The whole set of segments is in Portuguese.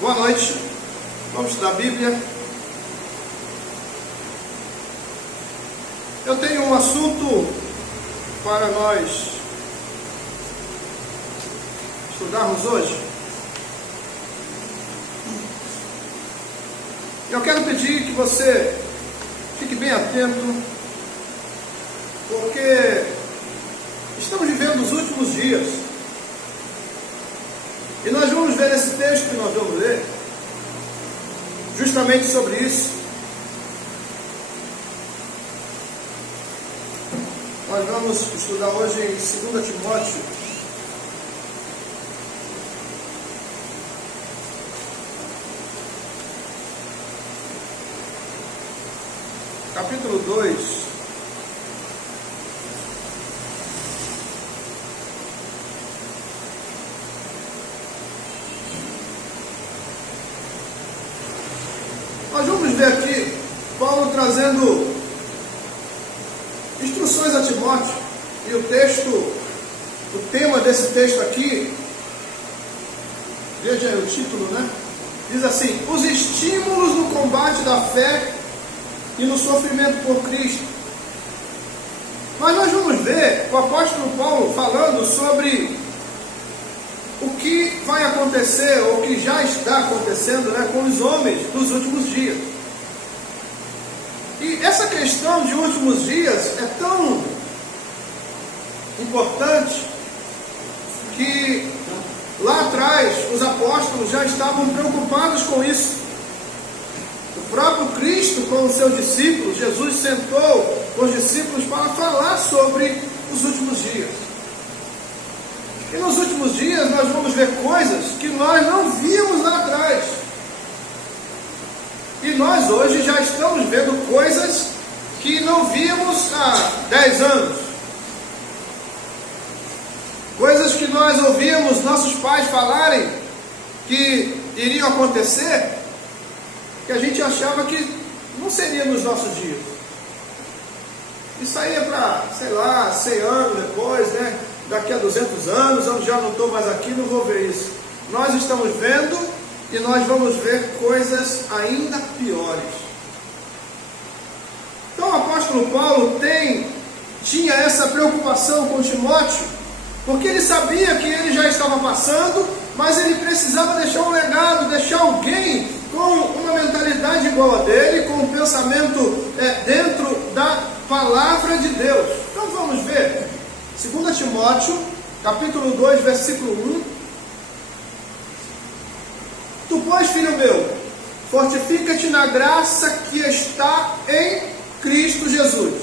Boa noite, vamos estudar a Bíblia. Eu tenho um assunto para nós estudarmos hoje. Eu quero pedir que você fique bem atento, porque estamos vivendo os últimos dias. E nós vamos ver nesse texto que nós vamos ler, justamente sobre isso. Nós vamos estudar hoje em 2 Timóteo, capítulo 2. Nós vamos ver aqui Paulo trazendo instruções a Timóteo, e o tema desse texto aqui, veja aí o título, né? Diz assim: os estímulos no combate da fé e no sofrimento por Cristo. Mas nós vamos ver o apóstolo Paulo falando sobre o que vai acontecer, ou o que já está acontecendo, né, com os homens dos últimos dias. E essa questão de últimos dias é tão importante que lá atrás os apóstolos já estavam preocupados com isso. O próprio Cristo, com os seus discípulos, Jesus sentou com os discípulos para falar sobre os últimos dias. E nos últimos dias nós vamos ver coisas que nós não víamos lá atrás. E nós hoje já estamos vendo coisas que não víamos há 10 anos. Coisas que nós ouvíamos nossos pais falarem que iriam acontecer, que a gente achava que não seria nos nossos dias. Isso aí é para, 100 anos depois, né? Daqui a 200 anos, eu já não estou mais aqui, não vou ver isso. Nós estamos vendo e nós vamos ver coisas ainda piores. Então o apóstolo Paulo tinha essa preocupação com Timóteo, porque ele sabia que ele já estava passando, mas ele precisava deixar um legado, deixar alguém com uma mentalidade igual a dele, com um pensamento dentro da palavra de Deus. Então vamos ver 2 Timóteo, capítulo 2, versículo 1. Tu, pois, filho meu, fortifica-te na graça que está em Cristo Jesus.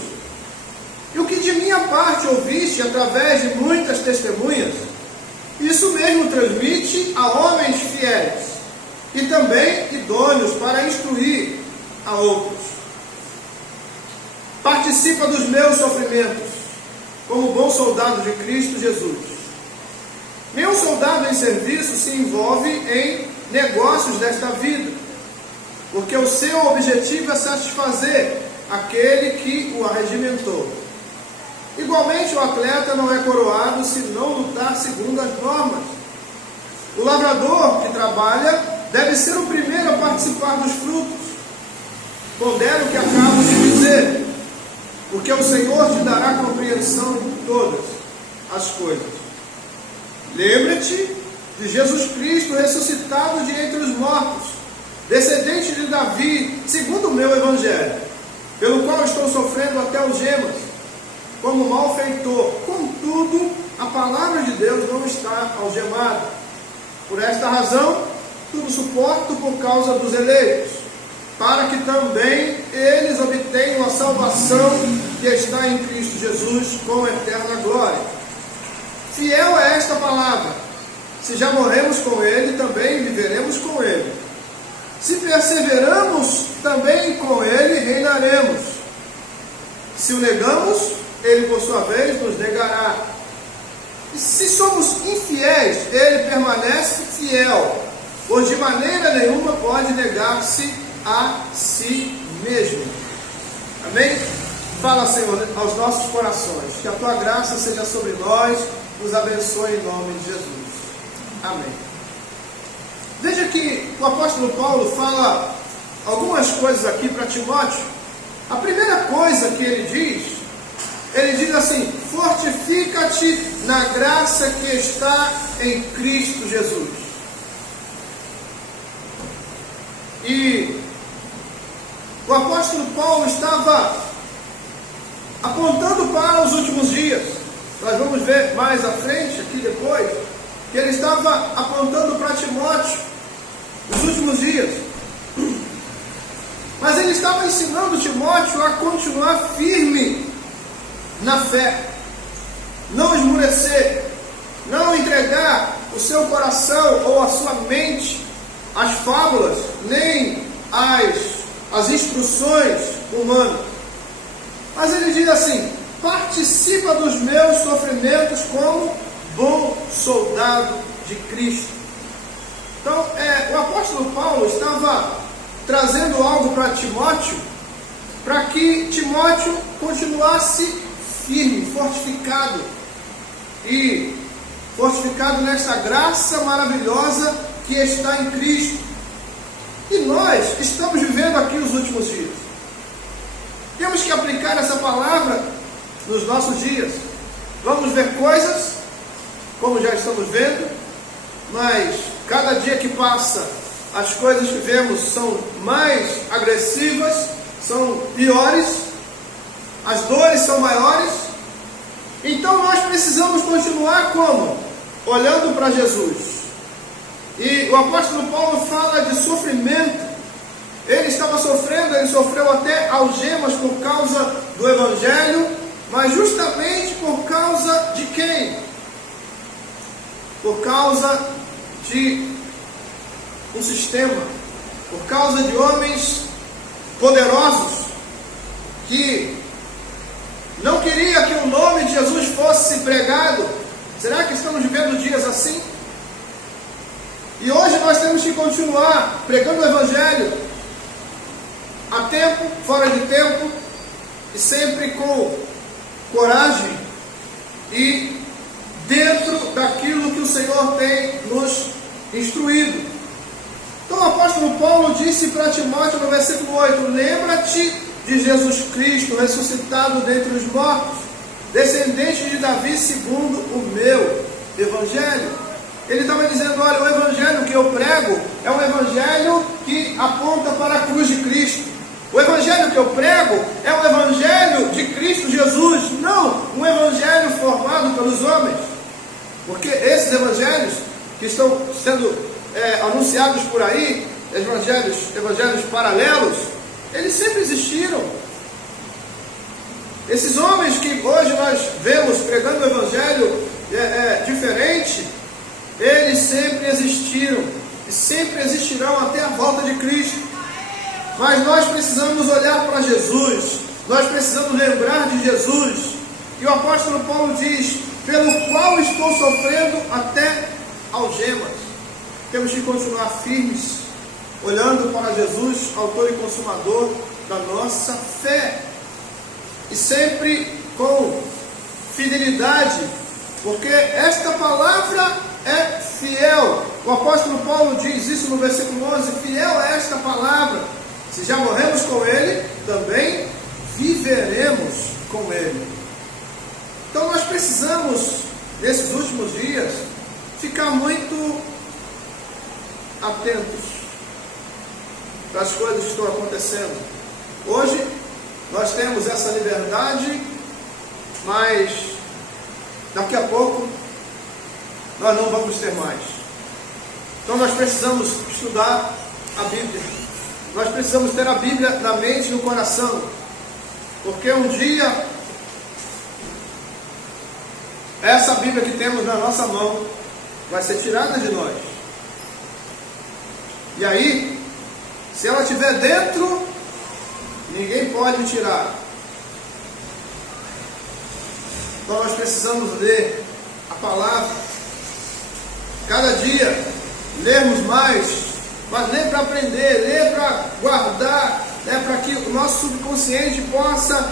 E o que de minha parte ouviste através de muitas testemunhas, isso mesmo transmite a homens fiéis e também idôneos para instruir a outros. Participa dos meus sofrimentos, como bom soldado de Cristo Jesus. Nenhum soldado em serviço se envolve em negócios desta vida, porque o seu objetivo é satisfazer aquele que o arregimentou. Igualmente, o atleta não é coroado se não lutar segundo as normas. O lavrador que trabalha deve ser o primeiro a participar dos frutos. Pondera o que acabo de dizer, porque o Senhor te dará compreensão de todas as coisas. Lembra-te de Jesus Cristo ressuscitado de entre os mortos, descendente de Davi, segundo o meu evangelho, pelo qual estou sofrendo até algemas, como malfeitor. Contudo, a palavra de Deus não está algemada. Por esta razão, tudo suporto por causa dos eleitos, para que também eles obtenham a salvação que está em Cristo Jesus com eterna glória. Fiel é esta palavra: se já morremos com Ele, também viveremos com Ele. Se perseveramos, também com Ele reinaremos. Se o negamos, Ele por sua vez nos negará. E se somos infiéis, Ele permanece fiel, pois de maneira nenhuma pode negar-se a si mesmo. Amém? Fala, Senhor, aos nossos corações, que a Tua graça seja sobre nós, nos abençoe em nome de Jesus. Amém. Veja que o apóstolo Paulo fala algumas coisas aqui para Timóteo. A primeira coisa que ele diz assim: fortifica-te na graça que está em Cristo Jesus. E o apóstolo Paulo estava apontando para os últimos dias. Nós vamos ver mais à frente, aqui depois, que ele estava apontando para Timóteo os últimos dias. Mas ele estava ensinando Timóteo a continuar firme na fé, não esmorecer, não entregar o seu coração ou a sua mente às fábulas, nem às instruções humanas. Mas ele diz assim: participa dos meus sofrimentos como bom soldado de Cristo. Então, o apóstolo Paulo estava trazendo algo para Timóteo, para que Timóteo continuasse firme, fortificado, e fortificado nessa graça maravilhosa que está em Cristo. E nós estamos vivendo aqui os últimos dias. Temos que aplicar essa palavra nos nossos dias. Vamos ver coisas, como já estamos vendo, mas cada dia que passa, as coisas que vemos são mais agressivas, são piores, as dores são maiores. Então nós precisamos continuar como? Olhando para Jesus. E o apóstolo Paulo fala de sofrimento. Ele estava sofrendo, ele sofreu até algemas por causa do Evangelho, mas justamente por causa de quem? Por causa de um sistema, por causa de homens poderosos que não queria que o nome de Jesus fosse pregado. Será que estamos vivendo dias assim? E hoje nós temos que continuar pregando o Evangelho a tempo, fora de tempo, e sempre com coragem e dentro daquilo que o Senhor tem nos instruído. Então o apóstolo Paulo disse para Timóteo no versículo 8: lembra-te de Jesus Cristo, ressuscitado dentre os mortos, descendente de Davi segundo o meu Evangelho. Ele estava dizendo: olha, o Evangelho que eu prego é um Evangelho que aponta para a cruz de Cristo. O Evangelho que eu prego é um Evangelho de Cristo Jesus, não um Evangelho formado pelos homens. Porque esses Evangelhos que estão sendo anunciados por aí, evangelhos paralelos, eles sempre existiram. Esses homens que hoje nós vemos pregando o Evangelho diferente, eles sempre existiram e sempre existirão até a volta de Cristo. Mas nós precisamos olhar para Jesus, nós precisamos lembrar de Jesus. E o apóstolo Paulo diz: pelo qual estou sofrendo até algemas. Temos que continuar firmes, olhando para Jesus, autor e consumador da nossa fé, e sempre com fidelidade, porque esta palavra é fiel. O apóstolo Paulo diz isso no versículo 11: fiel é esta palavra. Se já morremos com Ele, também viveremos com Ele. Então nós precisamos, nesses últimos dias, ficar muito atentos para as coisas que estão acontecendo. Hoje nós temos essa liberdade, mas daqui a pouco nós não vamos ter mais. Então nós precisamos estudar a Bíblia. Nós precisamos ter a Bíblia na mente e no coração, porque um dia essa Bíblia que temos na nossa mão vai ser tirada de nós. E aí, se ela estiver dentro, ninguém pode tirar. Então nós precisamos ler a palavra cada dia, lermos mais, mas ler para aprender, ler para guardar, para que o nosso subconsciente possa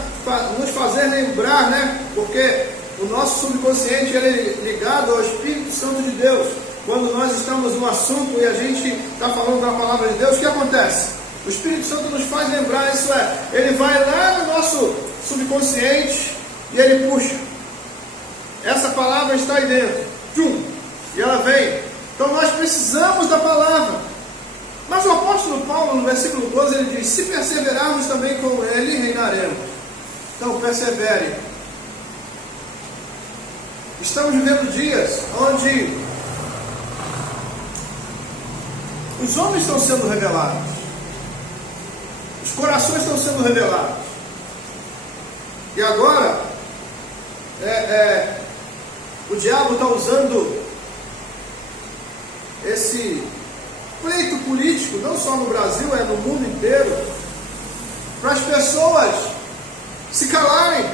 nos fazer lembrar, porque o nosso subconsciente ele é ligado ao Espírito Santo de Deus. quando nós estamos no assunto e a gente está falando da palavra de Deus, o que acontece? O Espírito Santo nos faz lembrar, isso é, ele vai lá no nosso subconsciente e ele puxa. Essa palavra está aí dentro. Tchum, e ela vem. Então nós precisamos da palavra. Mas o apóstolo Paulo, no versículo 12, ele diz: se perseverarmos também com ele, reinaremos. Então persevere. Estamos vivendo dias onde os homens estão sendo revelados, os corações estão sendo revelados. E agora o diabo está usando esse pleito político, não só no Brasil, é no mundo inteiro, para as pessoas se calarem,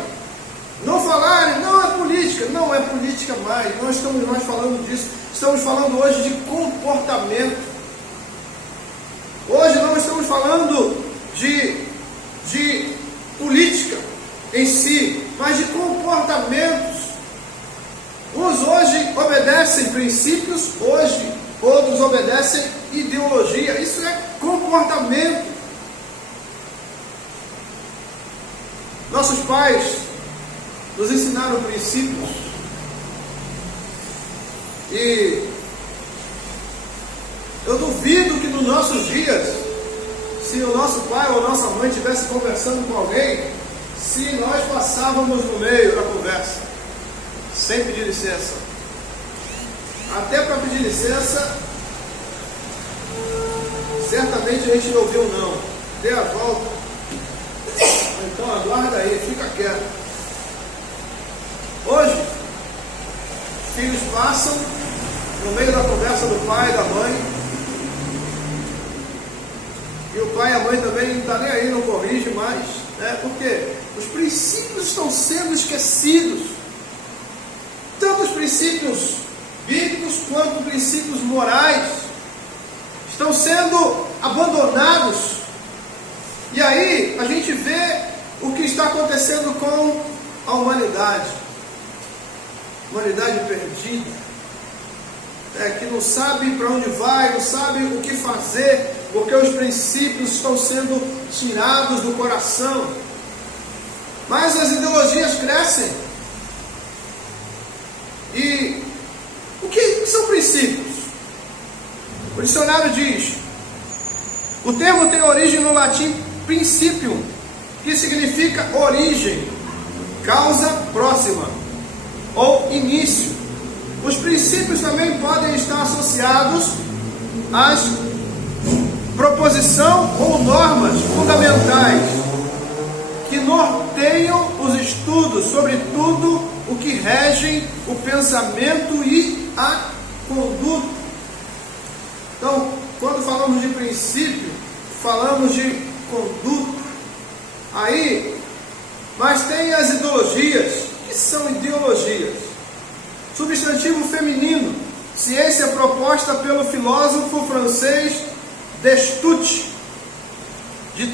não falarem, não é política, não é política mais, não estamos mais falando disso, estamos falando hoje de comportamento. Hoje não estamos falando de política em si, mas de comportamentos. Uns hoje obedecem princípios, hoje outros obedecem ideologia. Isso é comportamento. Nossos pais nos ensinaram princípios e eu duvido que nos nossos dias, se o nosso pai ou a nossa mãe estivesse conversando com alguém, se nós passávamos no meio da conversa sem pedir licença. Até para pedir licença, certamente a gente não ouviu não. Dê a volta. Então aguarda aí, fica quieto. Hoje, os filhos passam no meio da conversa do pai e da mãe, e o pai e a mãe também não está nem aí, não corrige mais, né? Porque os princípios estão sendo esquecidos, tanto os princípios bíblicos quanto princípios morais estão sendo abandonados. E aí a gente vê o que está acontecendo com a humanidade perdida, que não sabe para onde vai, não sabe o que fazer, porque os princípios estão sendo tirados do coração. Mas as ideologias crescem. E o que são princípios? O dicionário diz: o termo tem origem no latim principium, que significa origem, causa próxima ou início. Os princípios também podem estar associados às proposição ou normas fundamentais que norteiam os estudos sobre tudo o que regem o pensamento e a conduta. Então, quando falamos de princípio, falamos de conduta. Aí, mas tem as ideologias. O que são ideologias? Substantivo feminino, ciência proposta pelo filósofo francês Destutt, de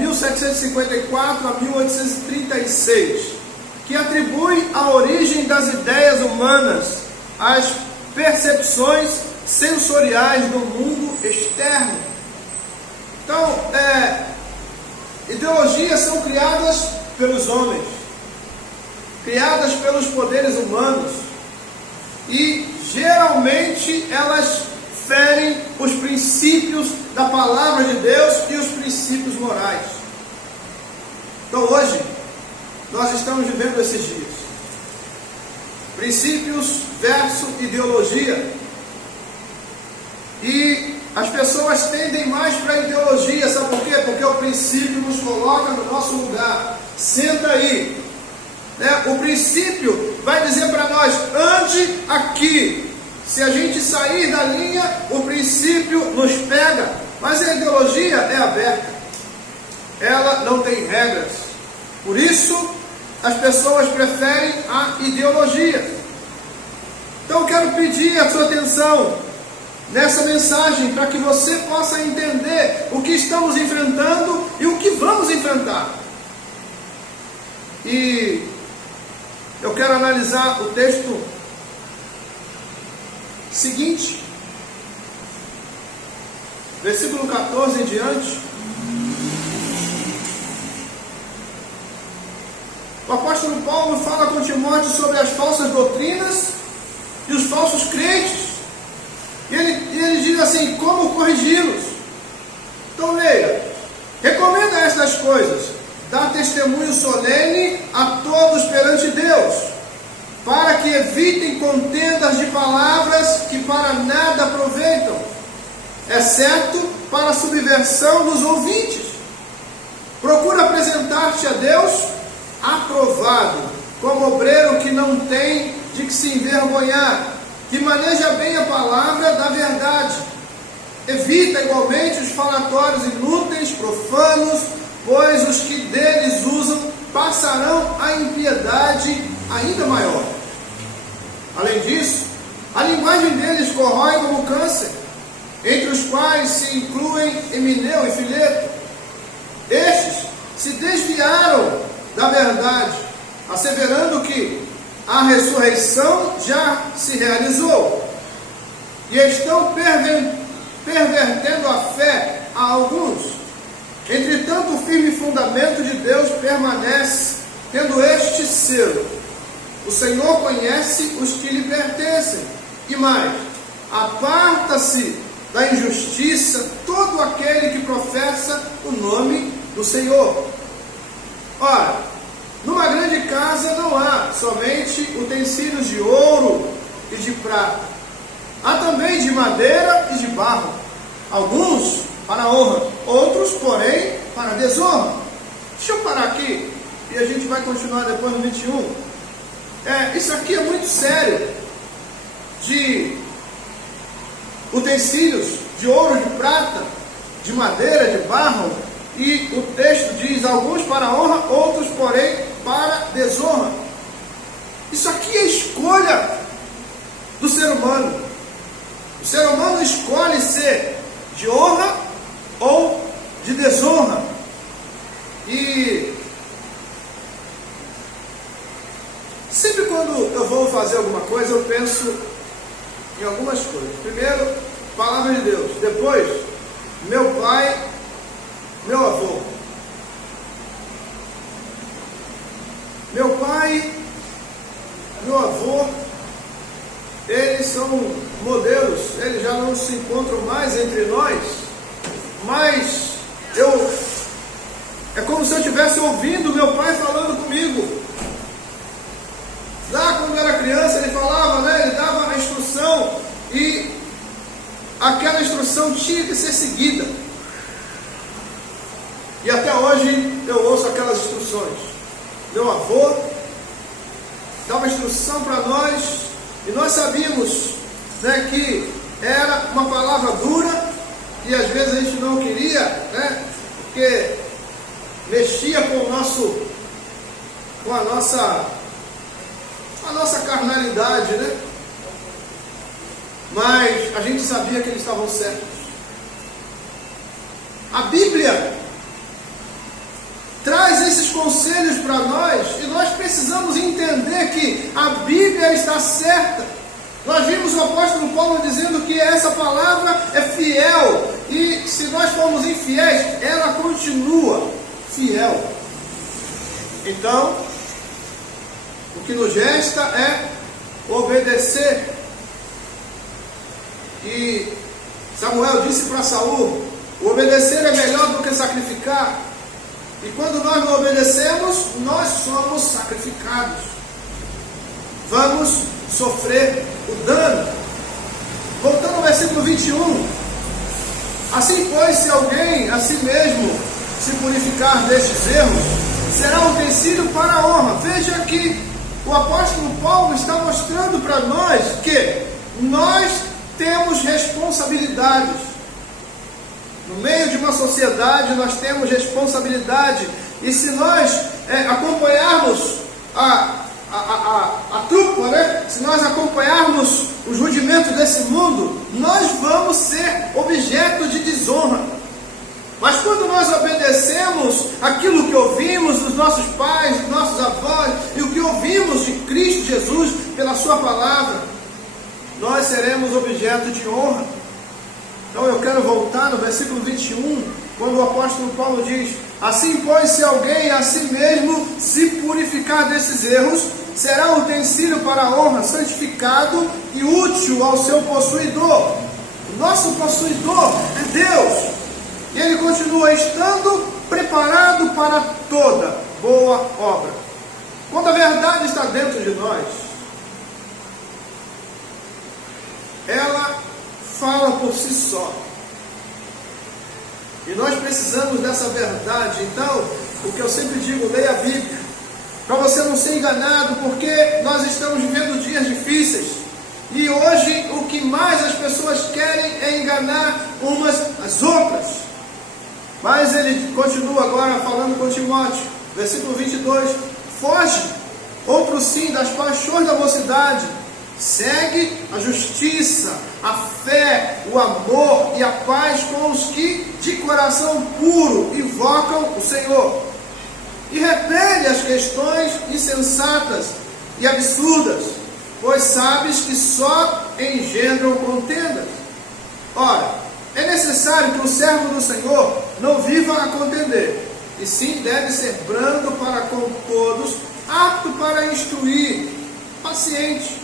1754 a 1836, que atribui a origem das ideias humanas às percepções sensoriais do mundo externo. Então, ideologias são criadas pelos homens, criadas pelos poderes humanos, e geralmente elas ferem os princípios da palavra de Deus e os princípios morais. Então hoje nós estamos vivendo esses dias. Princípios versus ideologia. E as pessoas tendem mais para a ideologia, sabe por quê? Porque o princípio nos coloca no nosso lugar. Senta aí. O princípio vai dizer para nós: ande aqui. Se a gente sair da linha, o princípio nos pega. Mas a ideologia é aberta, ela não tem regras. Por isso as pessoas preferem a ideologia. Então eu quero pedir a sua atenção nessa mensagem, para que você possa entender o que estamos enfrentando e o que vamos enfrentar. E eu quero analisar o texto seguinte, versículo 14 em diante, o apóstolo Paulo fala com Timóteo sobre as falsas doutrinas e os falsos crentes. E ele diz assim, como corrigi-los? Então leia, recomenda estas coisas, dá testemunho solene a todos perante Deus, para que evitem contendas de palavras que para nada aproveitam, exceto para a subversão dos ouvintes. Procura apresentar-te a Deus aprovado, como obreiro que não tem de que se envergonhar, que maneja bem a palavra da verdade. Evita igualmente os falatórios inúteis, profanos, pois os que deles usam passarão a impiedade ainda maior. Além disso, a linguagem deles corrói como câncer, entre os quais se incluem Emineu e Fileto. Estes se desviaram da verdade, asseverando que a ressurreição já se realizou, e estão pervertendo a fé a alguns. Entretanto, o firme fundamento de Deus permanece, tendo este selo: o Senhor conhece os que lhe pertencem. E mais, aparta-se da injustiça todo aquele que professa o nome do Senhor. Ora, numa grande casa não há somente utensílios de ouro e de prata, há também de madeira e de barro, alguns para honra, outros, porém, para desonra. Deixa eu parar aqui e a gente vai continuar depois no 21. Isso aqui é muito sério, de utensílios de ouro, de prata, de madeira, de barro, e o texto diz, alguns para honra, outros, porém, para desonra. Isso aqui é escolha do ser humano. O ser humano escolhe ser de honra ou de desonra. E sempre quando eu vou fazer alguma coisa, eu penso em algumas coisas. Primeiro, palavra de Deus. Depois, meu pai, meu avô. Meu pai, meu avô, eles são modelos, eles já não se encontram mais entre nós, mas é como se eu estivesse ouvindo meu pai falando comigo. Lá quando eu era criança, ele falava, ele dava a instrução, e aquela instrução tinha que ser seguida. E até hoje eu ouço aquelas instruções. Meu avô dava instrução para nós, e nós sabíamos, que era uma palavra dura, e às vezes a gente não queria, porque mexia com a nossa carnalidade, mas a gente sabia que eles estavam certos. A Bíblia traz esses conselhos para nós, e nós precisamos entender que a Bíblia está certa. Nós vimos o apóstolo Paulo dizendo que essa palavra é fiel, e se nós formos infiéis, ela continua fiel. Então, o que nos resta é obedecer. E Samuel disse para Saul: o obedecer é melhor do que sacrificar. E quando nós não obedecemos, nós somos sacrificados. Vamos sofrer o dano. Voltando ao versículo 21. Assim, pois, se alguém a si mesmo se purificar destes erros, será um utensílio para a honra. Veja que o apóstolo Paulo está mostrando para nós que nós temos responsabilidades. No meio de uma sociedade, nós temos responsabilidade. E se nós acompanharmos a trupa, se nós acompanharmos os rudimentos desse mundo, nós vamos ser objeto de desonra. Mas quando nós obedecemos aquilo que ouvimos dos nossos pais, dos nossos avós, e o que ouvimos de Cristo Jesus pela sua palavra, nós seremos objeto de honra. Então eu quero voltar no versículo 21, quando o apóstolo Paulo diz: assim, pois, se alguém a si mesmo se purificar desses erros, será utensílio para a honra, santificado e útil ao seu possuidor. O nosso possuidor é Deus. E ele continua: estando preparado para toda boa obra. Quando a verdade está dentro de nós, ela fala por si só. E nós precisamos dessa verdade. Então, o que eu sempre digo, leia a Bíblia, para você não ser enganado, porque nós estamos vivendo dias difíceis. E hoje o que mais as pessoas querem é enganar umas às outras. Mas ele continua agora falando com Timóteo, versículo 22, foge, outro sim, das paixões da mocidade, segue a justiça, a fé, o amor e a paz com os que de coração puro invocam o Senhor. E repele as questões insensatas e absurdas, pois sabes que só engendram contendas. Ora, é necessário que o servo do Senhor não viva a contender, e sim deve ser brando para com todos, apto para instruir, paciente,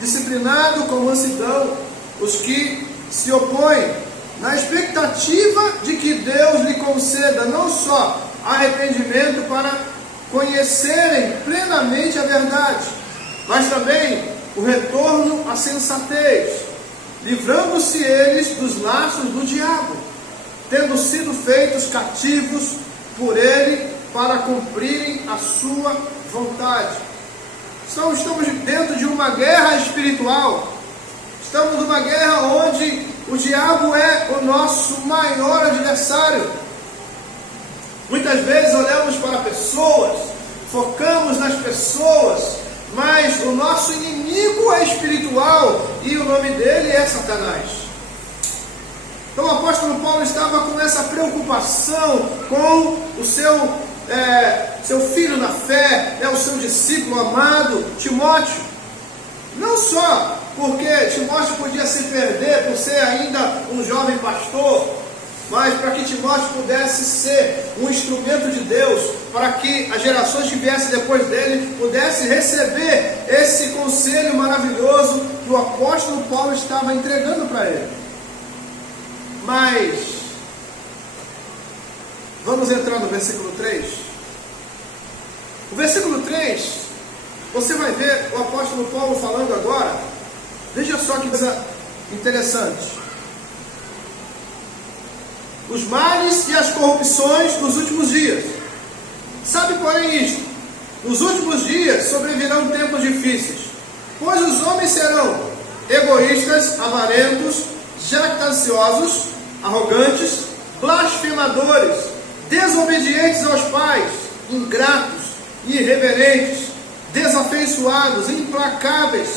disciplinado com mansidão os que se opõem, na expectativa de que Deus lhe conceda não só arrependimento para conhecerem plenamente a verdade, mas também o retorno à sensatez, livrando-se eles dos laços do diabo, tendo sido feitos cativos por ele para cumprirem a sua vontade. Então estamos dentro de uma guerra espiritual. Estamos numa guerra onde o diabo é o nosso maior adversário. Muitas vezes olhamos para pessoas, focamos nas pessoas, mas o nosso inimigo é espiritual e o nome dele é Satanás. Então o apóstolo Paulo estava com essa preocupação com o seu filho na fé, o seu discípulo amado, Timóteo. Não só porque Timóteo podia se perder por ser ainda um jovem pastor, mas para que Timóteo pudesse ser um instrumento de Deus, para que as gerações que viessem depois dele pudessem receber esse conselho maravilhoso que o apóstolo Paulo estava entregando para ele. Mas vamos entrar no versículo 3. O versículo 3, você vai ver o apóstolo Paulo falando agora. Veja só que coisa interessante. Os males e as corrupções dos últimos dias. Sabe, porém, isto: nos últimos dias sobrevirão tempos difíceis, pois os homens serão egoístas, avarentos, jactanciosos, arrogantes, blasfemadores, desobedientes aos pais, ingratos, irreverentes, desafeiçoados, implacáveis,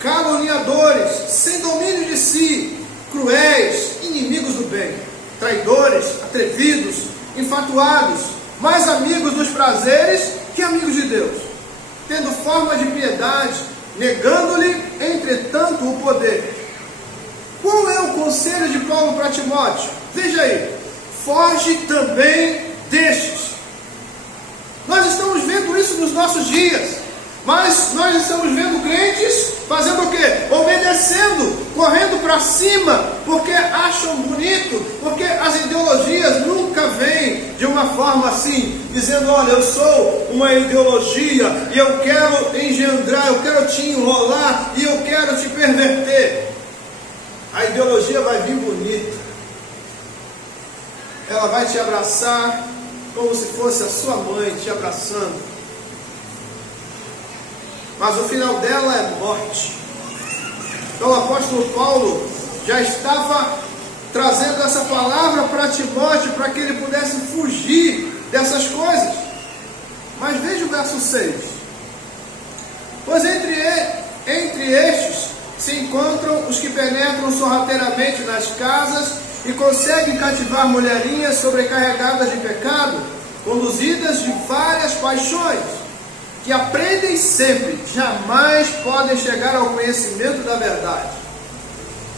caluniadores, sem domínio de si, cruéis, inimigos do bem, traidores, atrevidos, infatuados, mais amigos dos prazeres que amigos de Deus, tendo forma de piedade, negando-lhe, entretanto, o poder. Qual é o conselho de Paulo para Timóteo? Veja aí: foge também destes. Nós estamos vendo isso nos nossos dias, mas nós estamos vendo crentes fazendo o quê? Obedecendo, correndo para cima, porque acham bonito, porque as ideologias nunca vêm de uma forma assim, dizendo: olha, eu sou uma ideologia e eu quero engendrar, eu quero te enrolar e eu quero te perverter. A ideologia vai vir bonita, ela vai te abraçar como se fosse a sua mãe te abraçando, mas o final dela é morte. Então o apóstolo Paulo já estava trazendo essa palavra para Timóteo, para que ele pudesse fugir dessas coisas. Mas veja o verso 6: pois entre estes se encontram os que penetram sorrateiramente nas casas e conseguem cativar mulherinhas sobrecarregadas de pecado, conduzidas de várias paixões, que aprendem sempre, jamais podem chegar ao conhecimento da verdade.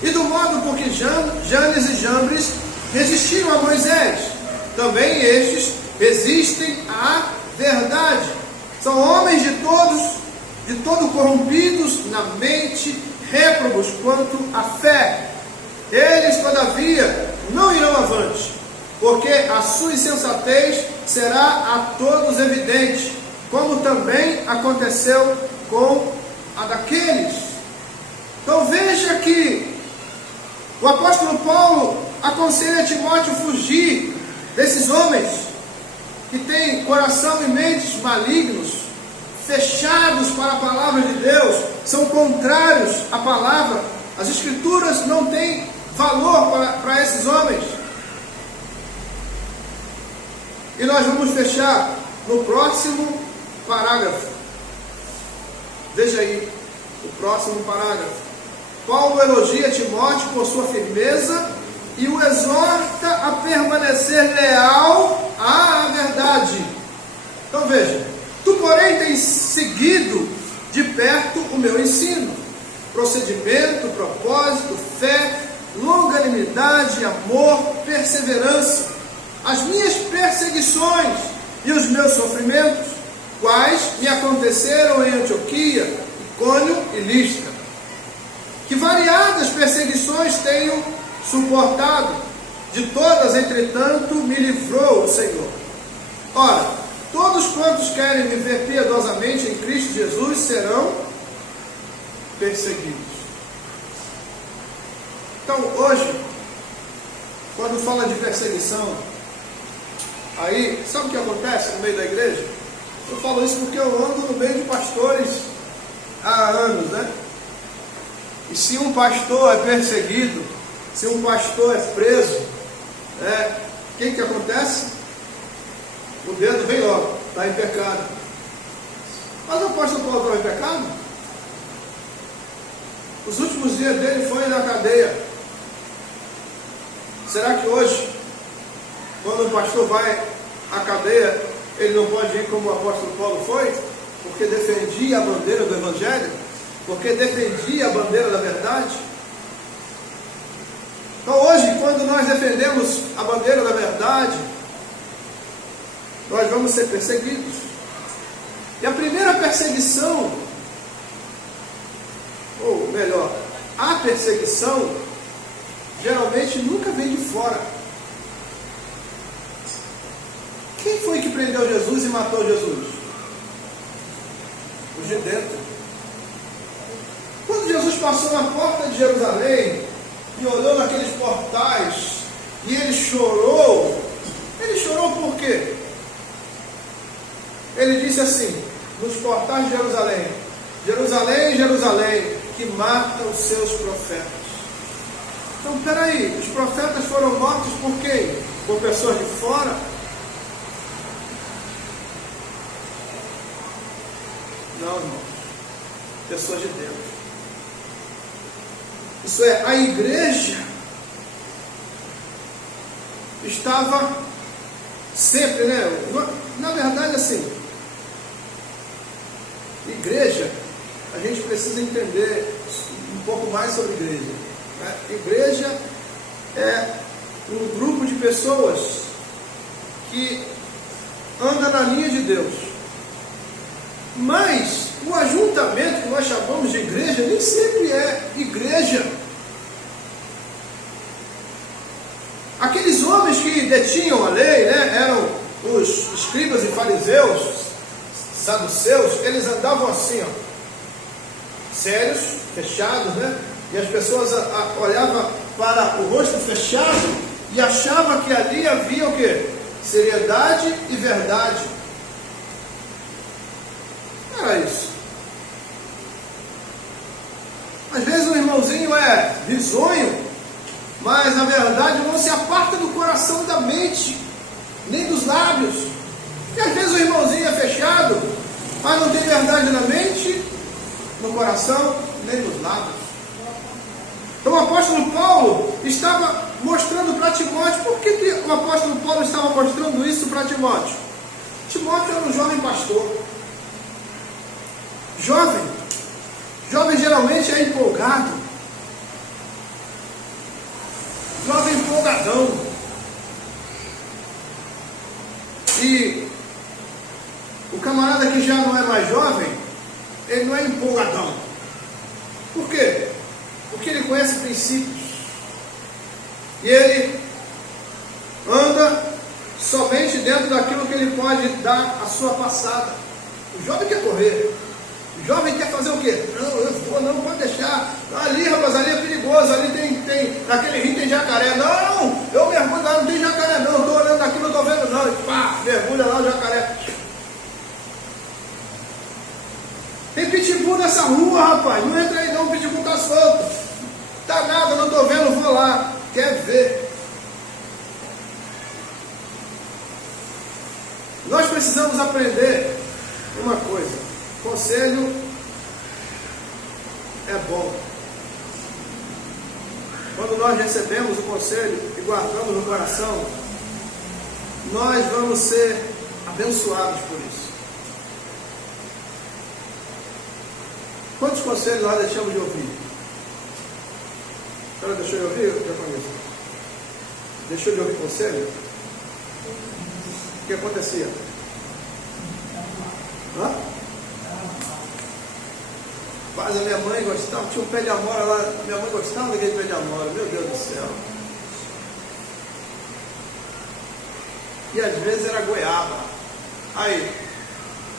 E do modo por que Janes e Jambres resistiram a Moisés, também estes resistem à verdade. São homens de todo corrompidos na mente, réprobos quanto à fé. Eles, todavia, não irão avante, porque a sua insensatez será a todos evidente, como também aconteceu com a daqueles. Então veja que o apóstolo Paulo aconselha Timóteo fugir desses homens que têm coração e mentes malignos, fechados para a palavra de Deus, são contrários à palavra. As escrituras não têm valor para esses homens. E nós vamos fechar no próximo parágrafo. Veja aí o próximo parágrafo. Paulo elogia Timóteo por sua firmeza e o exorta a permanecer leal à verdade. Então veja: tu, porém, tens seguido de perto o meu ensino, procedimento, propósito, fé, longanimidade, amor, perseverança, as minhas perseguições e os meus sofrimentos, quais me aconteceram em Antioquia, Icônio e Listra. Que variadas perseguições tenho suportado, de todas, entretanto, me livrou o Senhor. Ora, todos quantos querem viver piedosamente em Cristo Jesus serão perseguidos. Então, hoje, quando fala de perseguição, aí, sabe o que acontece no meio da igreja? Eu falo isso porque eu ando no meio de pastores há anos, né? E se um pastor é perseguido, se um pastor é preso, o que acontece? O dedo vem logo, está em pecado. Mas o apóstolo Paulo estava em pecado? Os últimos dias dele foi na cadeia. Será que hoje, quando o pastor vai à cadeia, ele não pode ir como o apóstolo Paulo foi? Porque defendia a bandeira do Evangelho? Porque defendia a bandeira da verdade? Então hoje, quando nós defendemos a bandeira da verdade, nós vamos ser perseguidos. E a primeira perseguição, ou melhor, a perseguição, geralmente nunca vem de fora. Quem foi que prendeu Jesus e matou Jesus? Os de dentro. Quando Jesus passou na porta de Jerusalém e olhou naqueles portais e ele chorou por quê? Ele disse assim, nos portais de Jerusalém: Jerusalém, Jerusalém, que mata os seus profetas. Então, peraí, os profetas foram mortos por quem? Por pessoas de fora? Não, irmãos. Pessoas de dentro. Isso é, a igreja estava sempre, na verdade, assim, igreja, a gente precisa entender um pouco mais sobre igreja. Igreja é um grupo de pessoas que anda na linha de Deus. Mas o ajuntamento que nós chamamos de igreja nem sempre é igreja. Aqueles homens que detinham a lei, eram os escribas e fariseus, saduceus, eles andavam assim, sérios, fechados, e as pessoas olhavam para o rosto fechado e achavam que ali havia o quê? Seriedade e verdade. Era isso. Às vezes o irmãozinho é risonho, mas na verdade não se aparta do coração e da mente, nem dos lábios. E às vezes o irmãozinho é fechado, mas não tem verdade na mente, no coração, nem nos lábios. Então o apóstolo Paulo estava mostrando para Timóteo. Por que o apóstolo Paulo estava mostrando isso para Timóteo? Timóteo era um jovem pastor. Jovem geralmente é empolgado. jovem empolgadão. E o camarada que já não é mais jovem, ele não é empolgadão. Por quê? Porque ele conhece princípios. E ele anda somente dentro daquilo que ele pode dar a sua passada. O jovem quer correr. O jovem quer fazer o quê? Não, eu vou, não pode deixar. Ali, rapaz, ali é perigoso. Ali tem naquele rio tem jacaré. Não, eu mergulho lá, não tem jacaré não. Estou olhando aqui, não estou vendo não. E pá, mergulha lá o jacaré. Tem pitbull nessa rua, rapaz. Não entra aí não, o pitbull está solto. Tá nada, não estou vendo, vou lá. Quer ver? Nós precisamos aprender uma coisa. Conselho é bom. Quando nós recebemos o conselho e guardamos no coração, nós vamos ser abençoados por isso. Quantos conselhos nós deixamos de ouvir? A senhora deixou de ouvir? Eu já conheço. Deixou de ouvir conselho? O que acontecia? Hã? Mas a minha mãe gostava, tinha um pé de amora lá, minha mãe gostava daquele pé de amora, meu Deus do céu. E às vezes era goiaba. Aí,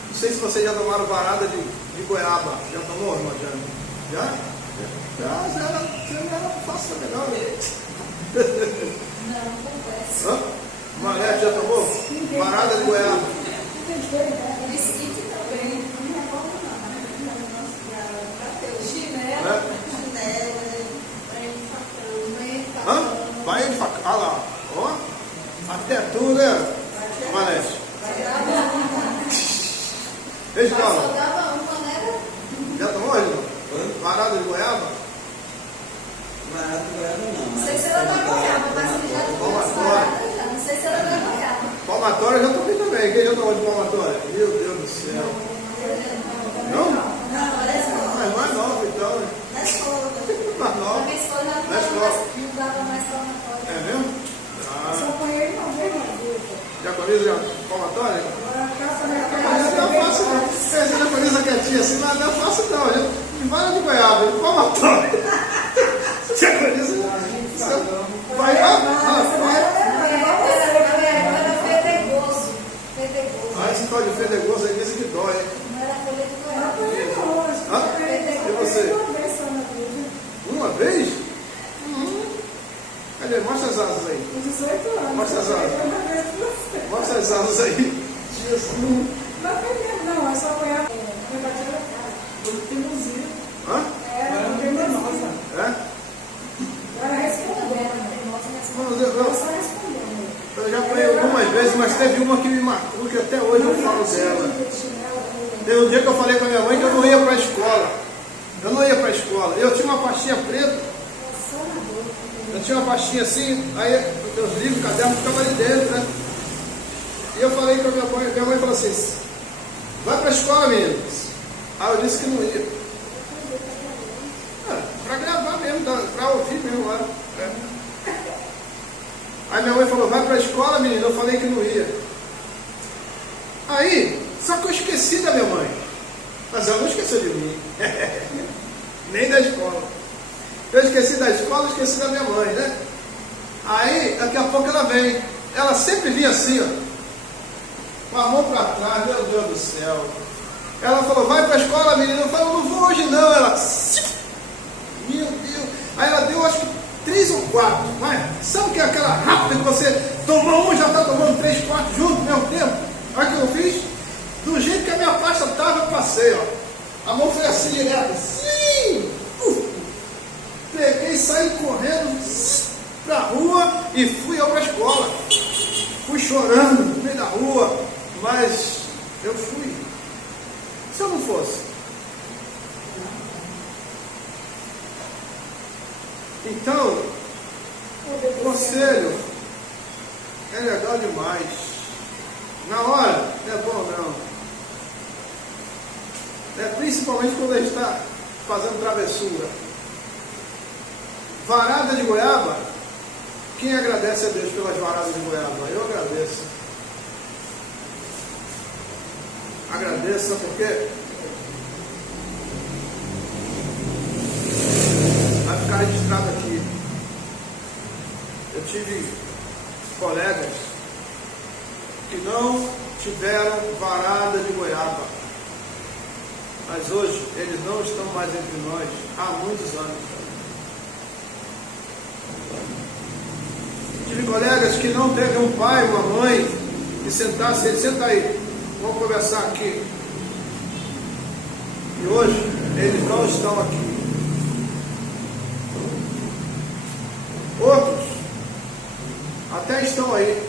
não sei se vocês já tomaram varada de goiaba. Já tomou, irmã Jane? Já? Já era fácil também, não, né? Não, confesso. Hã? Maré, já tomou? Varada de goiaba. Whisky também. Hã? Vai de facão. Olha lá. Ó. Até tu, né? Valete. Ei, Paulo. Já tomou, irmão? Varada de goiaba? Varada de goiaba não. Não sei se ela vai goiaba, mas ele já tomou varada. Não sei se ela vai goiaba. Palmatória eu já tomei também. Quem já tomou de palmatória? Meu Deus do céu. Não? Não, parece não. Mas mais nova então, né? Na escola. Mais Na nova. minha escola já Na escola. não dava mais palmatória. É mesmo? Ah. Só conheço não, viu? Japonesa já palmatória? Mas não é fácil não. Essa japonesa quietinha assim, mas não é fácil não. De vara de goiaba, de palmatória. Japonesa. Vai Ah, esse tal de fedegoso aí disse que dói. Não era folha de goiaba. Hã? E você? Uma vez? Cadê? Mostra as asas aí. Com 18 anos. Mostra as asas. Mostra as asas aí. Jesus. Não foi não, é só apoiar. Eu bati na cara. Limusina. Hã? Era venenosa. É? Ela respondendo. Mas Ela só respondendo. eu já apanhei algumas vezes, mas teve uma que me marcou, que até hoje eu falo dela. Teve um dia que eu falei com a minha mãe que eu não ia para a escola. Eu não ia para a escola. Eu tinha uma pastinha preta. Eu tinha uma pastinha assim, aí meus livros, cadernos ficavam ali dentro, né? E eu falei com a minha mãe falou assim, vai para a escola, meninos. Aí eu disse que não ia. Para gravar mesmo, para ouvir mesmo lá. Aí minha mãe falou, vai para a escola, menino. Eu falei que não ia. Aí, só que eu esqueci da minha mãe. Mas ela não esqueceu de mim. Nem da escola. Eu esqueci da escola, esqueci da minha mãe, né? Aí, daqui a pouco ela vem. Ela sempre vinha assim, ó. Com a mão para trás, meu Deus do céu. Ela falou, vai para a escola, menino. Eu falei, não vou hoje não. Ela, meu Deus. Aí ela deu, acho que 3 ou 4, vai. Sabe que é aquela rápida que você tomou um, já está tomando 3, 4 juntos ao mesmo tempo? Olha o que eu fiz. Do jeito que a minha pasta estava, eu passei, ó. A mão foi assim direto. Sim! Peguei e saí correndo para a rua e fui eu para a escola. Fui chorando no meio da rua, mas eu fui. Se eu não fosse. Então, o conselho é legal demais. Na hora, não é bom não. Principalmente quando a gente está fazendo travessura. Varada de goiaba Quem agradece a Deus pelas varadas de goiaba? Eu agradeço. Agradeço, sabe por quê? Vai ficar registrado aqui. Eu tive colegas que não tiveram varada de goiaba, mas hoje eles não estão mais entre nós há muitos anos. Tive colegas que não teve um pai, uma mãe que sentasse ele, senta aí, vamos conversar aqui. E hoje eles não estão aqui. Outros até estão aí,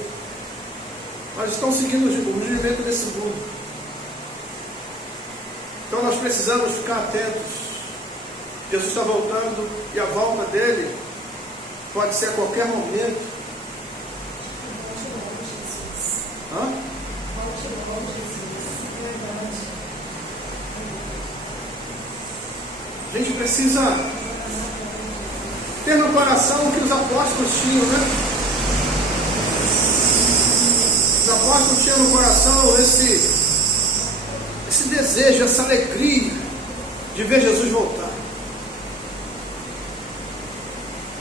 mas estão seguindo o movimento desse mundo. Então nós precisamos ficar atentos. Jesus está voltando e a volta dele pode ser a qualquer momento. Hã? A gente precisa ter no coração o que os apóstolos tinham, né? Os apóstolos tinham no coração esse desejo, essa alegria de ver Jesus voltar.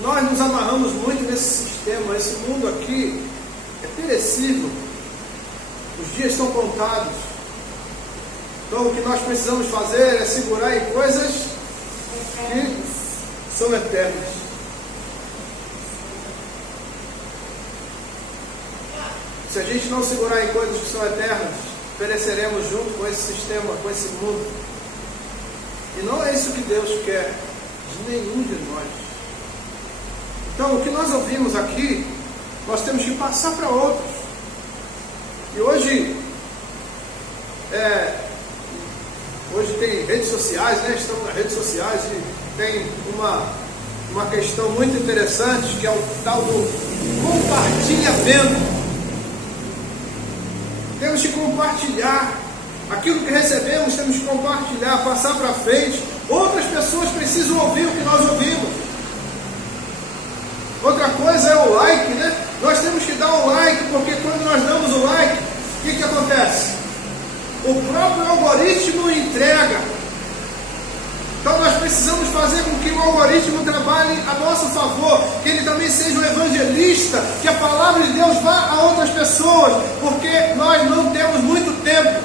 Nós nos amarramos muito nesse sistema. Esse mundo aqui é perecível. Os dias estão contados. Então o que nós precisamos fazer é segurar em coisas que são eternas. Se a gente não segurar em coisas que são eternas, pereceremos junto com esse sistema, com esse mundo. E não é isso que Deus quer de nenhum de nós. Então o que nós ouvimos aqui, nós temos que passar para outros. E hoje tem redes sociais, né? Estamos nas redes sociais e tem uma questão muito interessante, que é o tal do compartilhamento. Temos que compartilhar aquilo que recebemos, temos que compartilhar, passar para frente. Outras pessoas precisam ouvir o que nós ouvimos. Outra coisa é o like, né? Nós temos que dar o like, porque quando nós damos o like, o que acontece? O próprio algoritmo entrega. Então nós precisamos fazer com que o algoritmo trabalhe a nosso favor, que ele também seja um evangelista, que a palavra de Deus vá a outras pessoas, porque nós não temos muito tempo.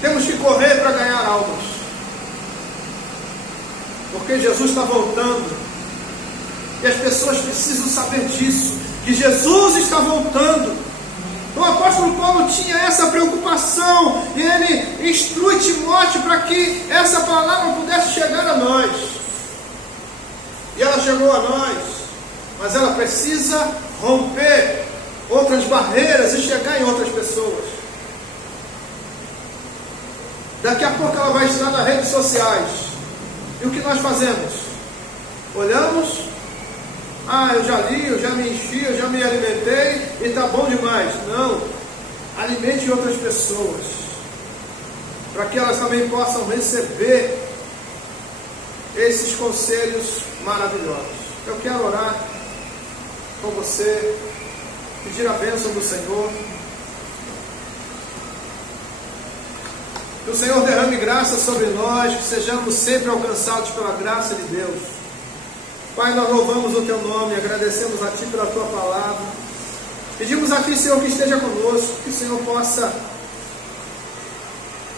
Temos que correr para ganhar almas, porque Jesus está voltando, e as pessoas precisam saber disso, que Jesus está voltando. O apóstolo Paulo tinha essa preocupação, e ele instrui Timóteo para que essa palavra pudesse chegar a nós. E ela chegou a nós, mas ela precisa romper outras barreiras e chegar em outras pessoas. Daqui a pouco ela vai estar nas redes sociais. E o que nós fazemos? Olhamos, eu já li, eu já me enchi, eu já me alimentei e está bom demais. Não, alimente outras pessoas, para que elas também possam receber esses conselhos maravilhosos. Eu quero orar com você, pedir a bênção do Senhor. Que o Senhor derrame graça sobre nós, que sejamos sempre alcançados pela graça de Deus. Pai, nós louvamos o Teu nome, agradecemos a Ti pela Tua palavra. Pedimos a Ti, Senhor, que esteja conosco, que o Senhor possa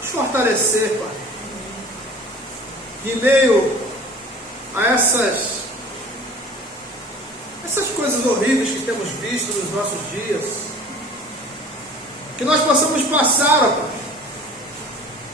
nos fortalecer, Pai. Em meio a essas coisas horríveis que temos visto nos nossos dias, que nós possamos passar, ó Pai.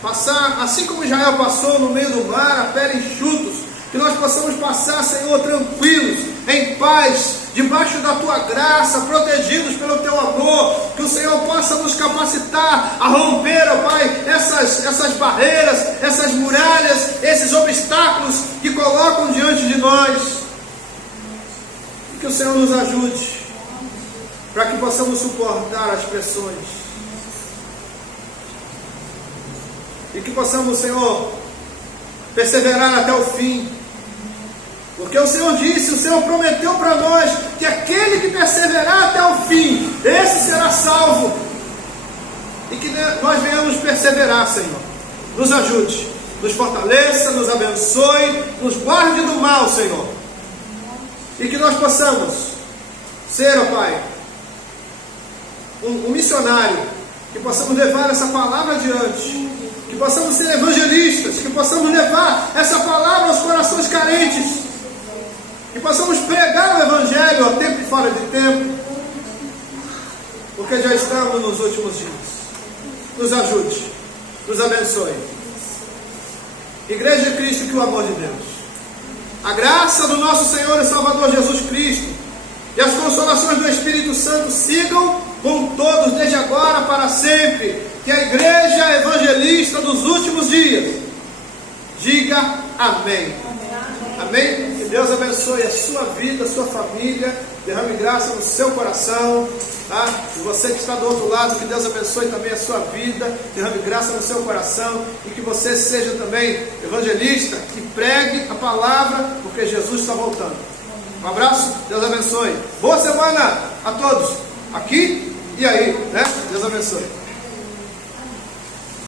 Passar, assim como Israel passou no meio do mar, a pé enxutos, que nós possamos passar, Senhor, tranquilos, em paz, debaixo da Tua graça, protegidos pelo Teu amor, que o Senhor possa nos capacitar a romper, ó Pai, essas barreiras, essas muralhas, esses obstáculos que colocam diante de nós, e que o Senhor nos ajude, para que possamos suportar as pressões, e que possamos, Senhor, perseverar até o fim, Porque o Senhor disse, o Senhor prometeu para nós que aquele que perseverar até o fim, esse será salvo. E que nós venhamos perseverar, Senhor. Nos ajude, nos fortaleça, nos abençoe, nos guarde do mal, Senhor. E que nós possamos ser, ó Pai, um missionário, que possamos levar essa palavra adiante, que possamos ser evangelistas, que possamos levar essa palavra aos corações carentes, que possamos pregar o Evangelho a tempo e fora de tempo, porque já estamos nos últimos dias. Nos ajude, nos abençoe. Igreja de Cristo, que o amor de Deus, a graça do nosso Senhor e Salvador Jesus Cristo e as consolações do Espírito Santo sigam com todos desde agora para sempre. Que a igreja evangelista dos últimos dias diga amém. Amém? Que Deus abençoe a sua vida, a sua família, derrame graça no seu coração, tá? E você que está do outro lado, que Deus abençoe também a sua vida, derrame graça no seu coração, e que você seja também evangelista, que pregue a palavra, porque Jesus está voltando. Um abraço, Deus abençoe. Boa semana a todos, aqui e aí, né? Deus abençoe.